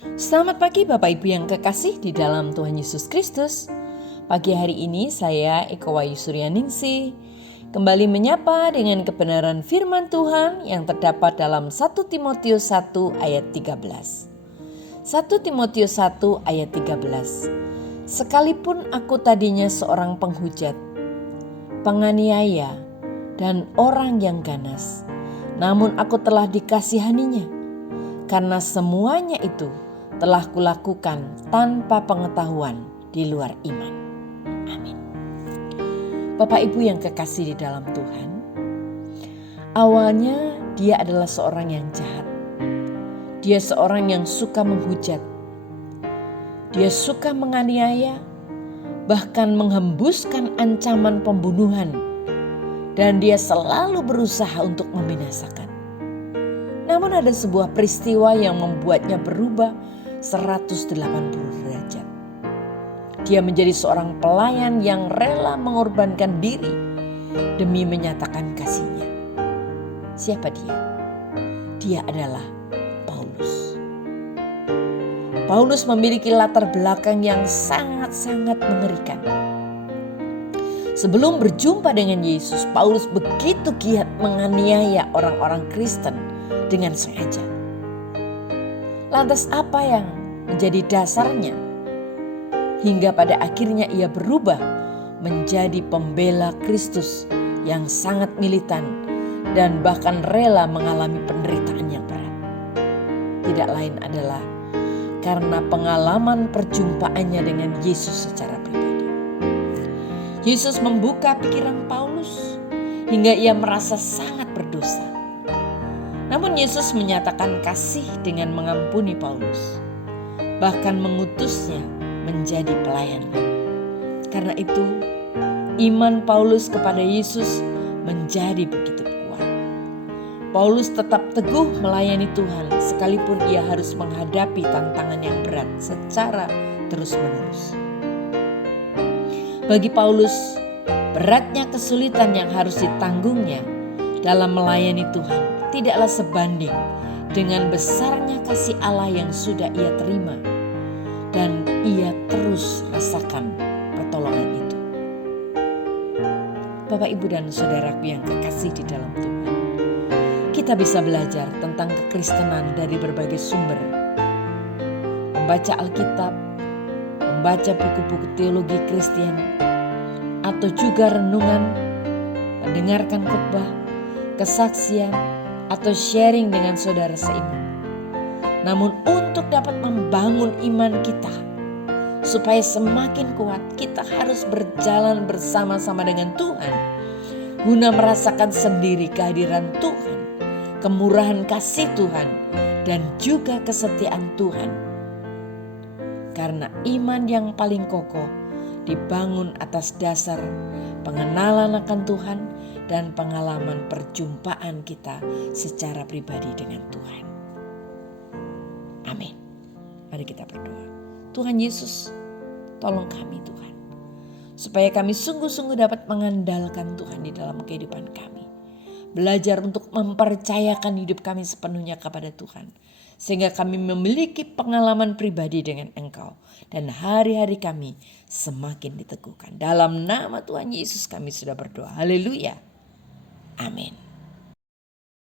Selamat pagi Bapak Ibu yang kekasih di dalam Tuhan Yesus Kristus. Pagi hari ini saya Eko Wayu Suryaningsih kembali menyapa dengan kebenaran firman Tuhan yang terdapat dalam 1 Timotius 1 ayat 13. 1 Timotius 1 ayat 13. Sekalipun aku tadinya seorang penghujat, penganiaya, dan orang yang ganas, namun aku telah dikasihaninya. Karena semuanya itu telah kulakukan tanpa pengetahuan di luar iman. Amin. Bapak Ibu yang kekasih di dalam Tuhan, awalnya dia adalah seorang yang jahat. Dia seorang yang suka menghujat. Dia suka menganiaya, bahkan menghembuskan ancaman pembunuhan. Dan dia selalu berusaha untuk membinasakan. Namun ada sebuah peristiwa yang membuatnya berubah 180 derajat. Dia menjadi seorang pelayan yang rela mengorbankan diri demi menyatakan kasihnya. Siapa dia? Dia adalah Paulus. Paulus memiliki latar belakang yang sangat-sangat mengerikan. Sebelum berjumpa dengan Yesus, Paulus begitu giat menganiaya orang-orang Kristen dengan sengaja. Lantas apa yang menjadi dasarnya? Hingga pada akhirnya ia berubah menjadi pembela Kristus yang sangat militan dan bahkan rela mengalami penderitaan yang berat. Tidak lain adalah karena pengalaman perjumpaannya dengan Yesus secara pribadi. Yesus membuka pikiran Paulus hingga ia merasa sangat berdosa. Namun Yesus menyatakan kasih dengan mengampuni Paulus, bahkan mengutusnya menjadi pelayannya. Karena itu, iman Paulus kepada Yesus menjadi begitu kuat. Paulus tetap teguh melayani Tuhan sekalipun ia harus menghadapi tantangan yang berat secara terus-menerus. Bagi Paulus, beratnya kesulitan yang harus ditanggungnya dalam melayani Tuhan tidaklah sebanding dengan besarnya kasih Allah yang sudah ia terima dan ia terus rasakan pertolongan itu. Bapak, Ibu, dan saudaraku yang kekasih di dalam Tuhan, kita bisa belajar tentang kekristenan dari berbagai sumber. Membaca Alkitab, membaca buku-buku teologi Kristen, atau juga renungan, mendengarkan khotbah, kesaksian, atau sharing dengan saudara seiman. Namun untuk dapat membangun iman kita supaya semakin kuat, kita harus berjalan bersama-sama dengan Tuhan guna merasakan sendiri kehadiran Tuhan, kemurahan kasih Tuhan, dan juga kesetiaan Tuhan. Karena iman yang paling kokoh dibangun atas dasar pengenalan akan Tuhan dan pengalaman perjumpaan kita secara pribadi dengan Tuhan. Amin. Mari kita berdoa. Tuhan Yesus, tolong kami Tuhan, supaya kami sungguh-sungguh dapat mengandalkan Tuhan di dalam kehidupan kami. Belajar untuk mempercayakan hidup kami sepenuhnya kepada Tuhan, sehingga kami memiliki pengalaman pribadi dengan Engkau dan hari-hari kami semakin diteguhkan. Dalam nama Tuhan Yesus kami sudah berdoa. Haleluya. Amin.